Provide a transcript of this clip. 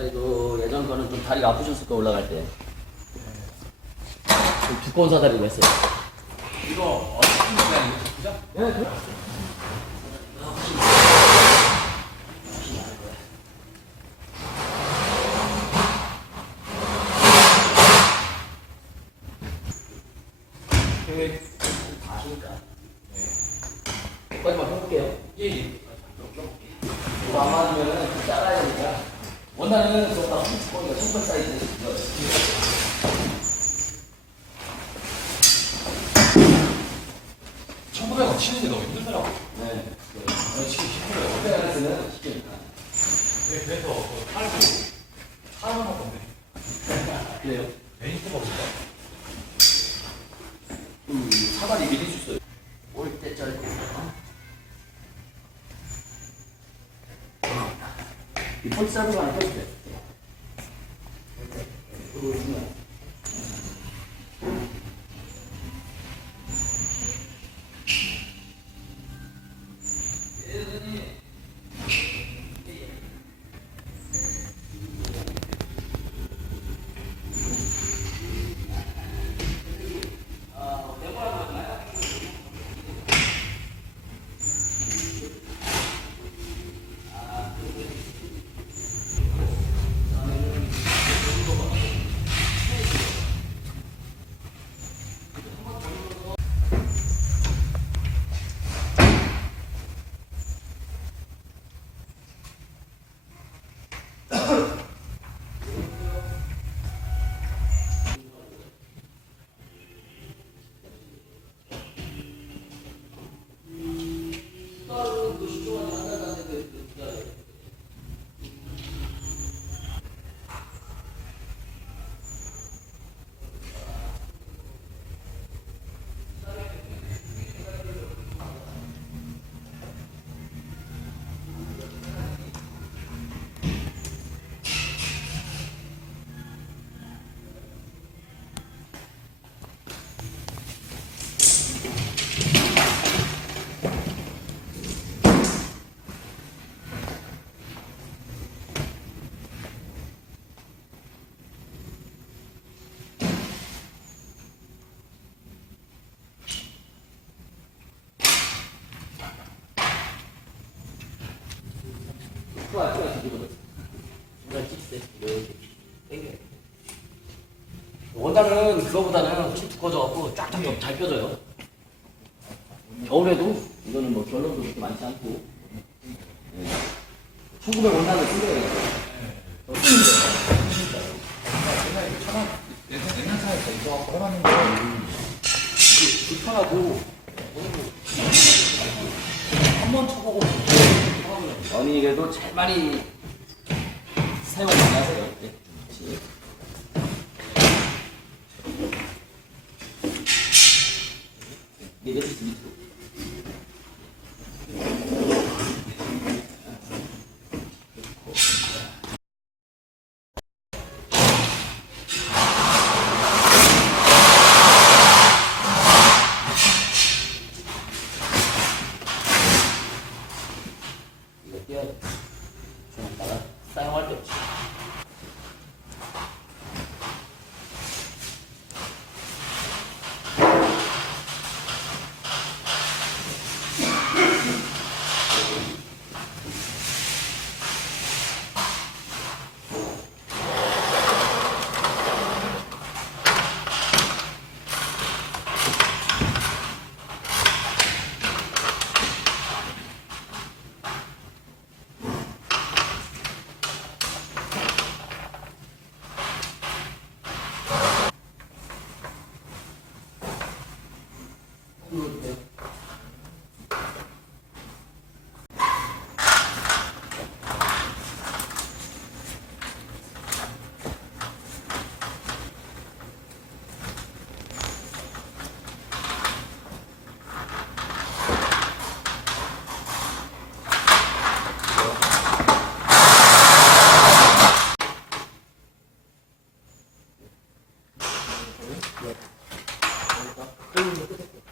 사다리도 예전 거는 좀 다리가 아프셨을 거 올라갈 때. 좀 두꺼운 사다리로 했어요. 이거 어떻게 모양이에요? 그죠? 네, 그래. 계획. 아시니까. 여기까지만 해볼게요. 예, 예. 이거 안 맞으면은 잘라야 되니까. 원단은 그거 다 홈스포니까 손톱 사이즈. 청구배가 치는 게 너무 힘들더라고. 네. 저는 치기 힘들어요. 어때 안에서는 쉽게니까. 그래서 팔고 사람만 건데. 그래요. 메인트가 없다. 사다리 밀릴 수 있어요. 올 때 짧고. 이 폴스 짧은 안 껴도 돼. 좋아요. 중간 찍세. 이렇게 당겨. 원단은 그거보다는 훨씬 두꺼워져갖고 쫙쫙 잘 펴져요. 겨울에도 이거는 뭐 결론도 그렇게 많지 않고. 네. 1900 원단을 쓰려야겠어요. 옛날 사에서 이거 갖고 해봤는데 불편하고 한번 쳐보고 아니 그래도 잘 많이 사용 많이 하세요. 네. 그렇지. 내려주지 밑으로. 이거 띄어야 돼. 좀 따라 사용할 때 없이. 네. 그러니까